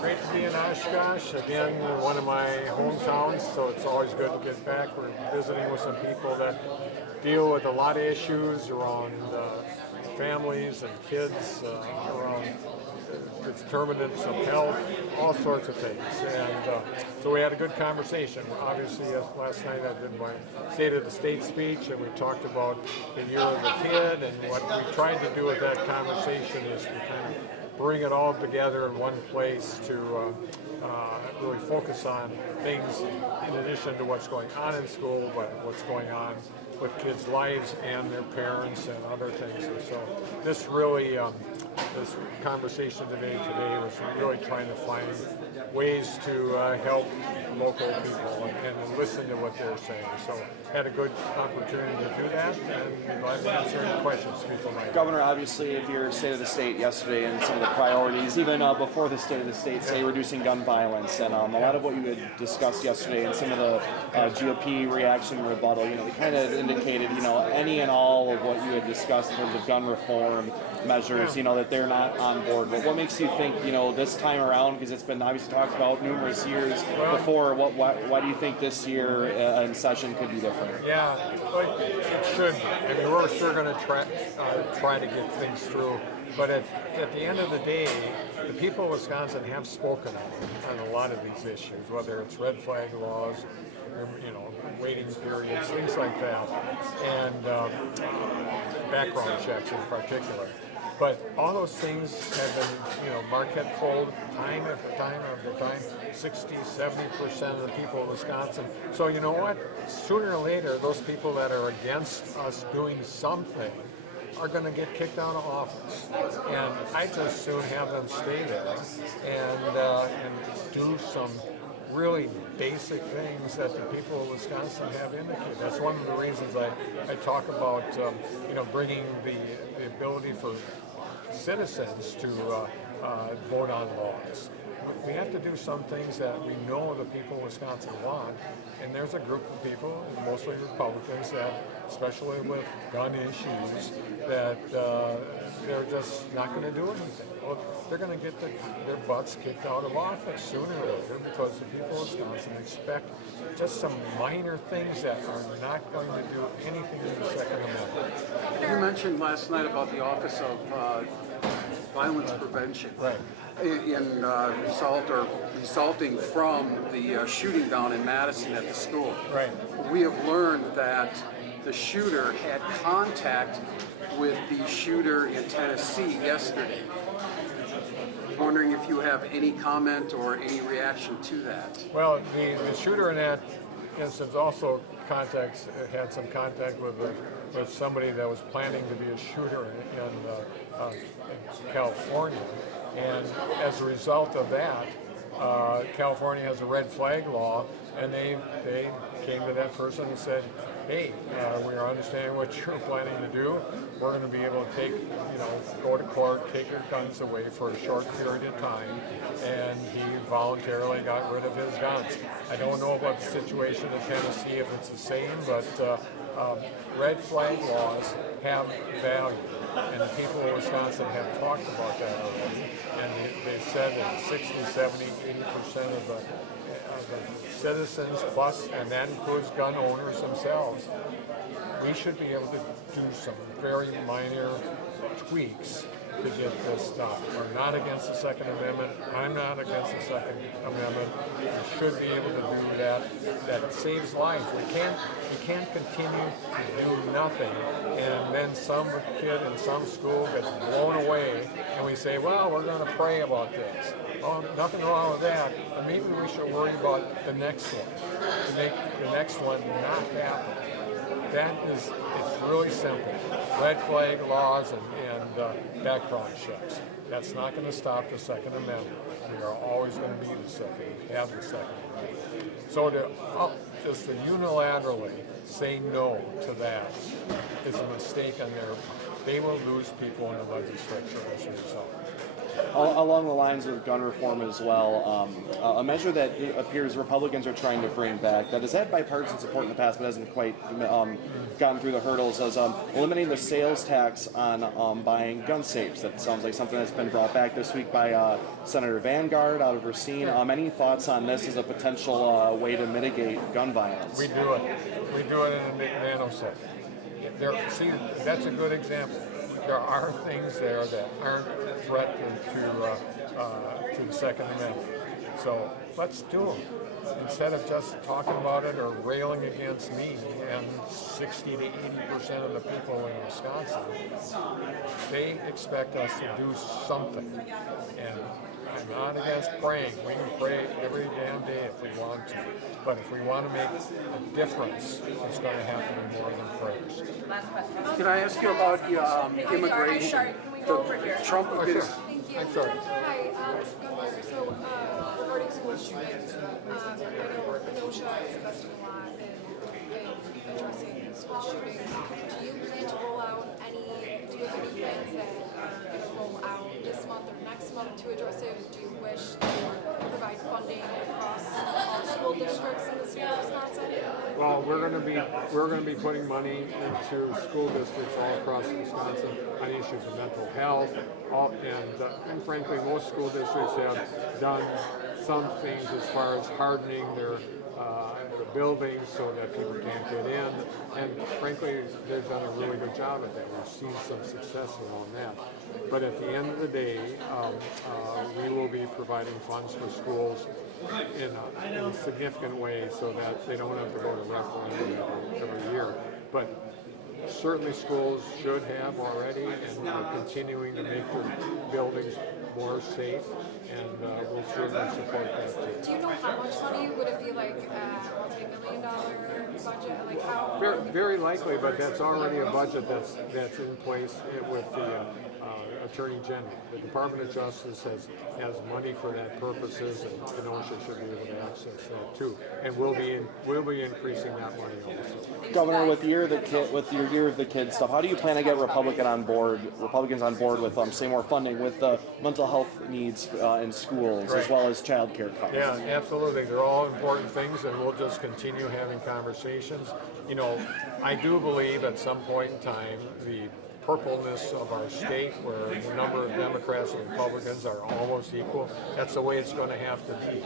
Great to be in Oshkosh, again, one of my hometowns, so it's always good to get back. We're visiting with some people that deal with a lot of issues around families and kids, around determinants of health, all sorts of things. And so we had a good conversation. Obviously, last night I did my State of the State speech, and we talked about the year of the kid, and what we tried to do with that conversation is to kind of bring it all together in one place to really focus on things in addition to what's going on in school, but what's going on with kids' lives and their parents and other things. And so this really, this conversation today was really trying to find ways to help local people and listen to what they're saying. So had a good opportunity to do that, and be glad to answer any questions people might have. Governor, obviously, if your State of the State yesterday and some of the priorities, even before the State of the State, say reducing gun violence, and a lot of what you had discussed yesterday and some of the GOP reaction and rebuttal, they kind of indicated, any and all of what you had discussed in terms of gun reform measures, that they're not on board. But what makes you think, this time around, because it's been obviously talked about numerous years before, why do you think this year in session could be different? Yeah, well, it should. I mean, we're sure going to try to get things through. But at the end of the day, the people of Wisconsin have spoken on a lot of these issues, whether it's red flag laws, waiting periods, things like that, and background checks in particular. But all those things have been, Marquette polled time after time, 60, 70% of the people of Wisconsin. So you know what? Sooner or later, those people that are against us doing something are going to get kicked out of office. And I just soon have them stay there and do some really basic things that the people of Wisconsin have indicated. That's one of the reasons I talk about, bringing the ability for citizens to vote on laws. We have to do some things that we know the people of Wisconsin want, and there's a group of people, mostly Republicans, that, especially with gun issues, that they're just not going to do anything. Well, they're going to get their butts kicked out of office sooner or later because the people of Wisconsin expect just some minor things that are not going to do anything in the Second Amendment. You mentioned last night about the Office of Violence Prevention. Right. In resulting from the shooting down in Madison at the school. Right. We have learned that the shooter had contact with the shooter in Tennessee yesterday. Wondering if you have any comment or any reaction to that. Well, the shooter in that instance also had some contact with somebody that was planning to be a shooter in California. And as a result of that, California has a red flag law, and they came to that person and said, hey, we are understanding what you're planning to do. We're going to be able to take, go to court, take your guns away for a short period of time. And he voluntarily got rid of his guns. I don't know about the situation in Tennessee, if it's the same, but red flag laws have value. And the people of Wisconsin have talked about that already. And they've said that 60, 70, 80% of the citizens, plus, and that includes gun owners themselves, we should be able to do some very minor tweaks to get this done. We're not against the Second Amendment. I'm not against the Second Amendment. We should be able to do that. That saves lives. We can't continue to do nothing, and then some kid in some school gets blown away, and we say, well, we're going to pray about this. Oh, nothing wrong with that. But maybe we should worry about the next one, to make the next one not happen. It's really simple. Red flag laws and background checks. That's not going to stop the Second Amendment. We are always going to be the Second. We have the Second Amendment. So just to unilaterally say no to that is a mistake on their part. They will lose people in the legislature as a result. Along the lines of gun reform as well, a measure that it appears Republicans are trying to bring back that has had bipartisan support in the past but hasn't quite gotten through the hurdles is eliminating the sales tax on buying gun safes. That sounds like something that's been brought back this week by Senator Vanguard out of Racine. Any thoughts on this as a potential way to mitigate gun violence? We do it. We do it in a nanosecond. See, that's a good example. There are things there that aren't threatening to the Second Amendment. So let's do them. Instead of just talking about it or railing against me and 60 to 80% of the people in Wisconsin, they expect us to do something. And I'm not against praying. We can pray every damn day if we want to. But if we want to make a difference, it's going to happen in more than prayers. Last question. Can I ask you about immigration? Sorry, can we go over here? Trump Oh, is sure. Thank you. I'm sorry. Hi, Governor. So, regarding school shootings, I know Oshkosh is investing a lot in addressing school shootings. Do you plan to roll out do you have any plans that are going to roll out this month or next month to address it? Do you wish to provide funding across all school districts in the state of Wisconsin? Well, we're going to be putting money into school districts all across Wisconsin on issues of mental health, and frankly, most school districts have done some things as far as hardening their buildings so that people can't get in, and frankly, they've done a really good job at that. We've seen some success around that. But at the end of the day, we will be providing funds for schools in a significant way so that they don't have to go to referendum every year. But certainly schools should have already and are continuing to make their buildings more safe, and we'll certainly support that too. Do you know how much money? Would it be like a multi-million-dollar budget? Like how? Very likely, but that's already a budget that's in place with the Attorney General. The Department of Justice has money for that purposes, and Kenosha should be able to access that too. And we'll be increasing that money also. Governor, with your Year of the Kid stuff, how do you plan to get Republicans on board with say more funding with the mental health needs in schools as well as child care costs? Yeah, absolutely. They're all important things, and we'll just continue having conversations. You know, I do believe at some point in time the purpleness of our state, where the number of Democrats and Republicans are almost equal, that's the way it's going to have to be.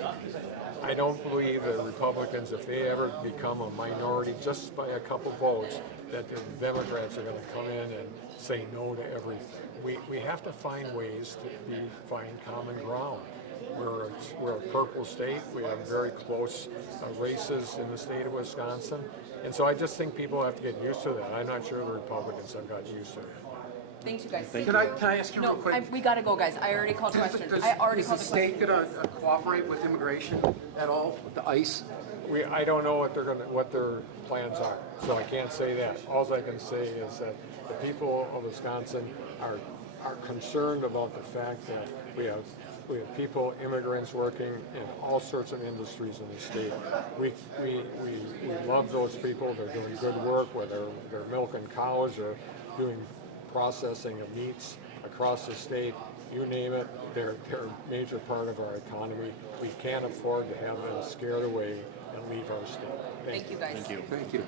I don't believe that Republicans, if they ever become a minority just by a couple votes, that the Democrats are going to come in and say no to everything. We have to find ways to find common ground. We're a purple state. We have very close races in the state of Wisconsin. And so I just think people have to get used to that. I'm not sure the Republicans have gotten used to it. Thank you, guys. Can I ask you real quick? We gotta go, guys. I already called questions. I already called the Is the question. state going to cooperate with immigration at all, with the ICE? I don't know what their plans are, so I can't say that. All I can say is that the people of Wisconsin are concerned about the fact that we have people, immigrants working in all sorts of industries in the state. We love those people. They're doing good work, whether they're milking cows or doing processing of meats across the state. You name it, they're a major part of our economy. We can't afford to have them scared away and leave our state. Thank you, guys. Thank you. Thank you.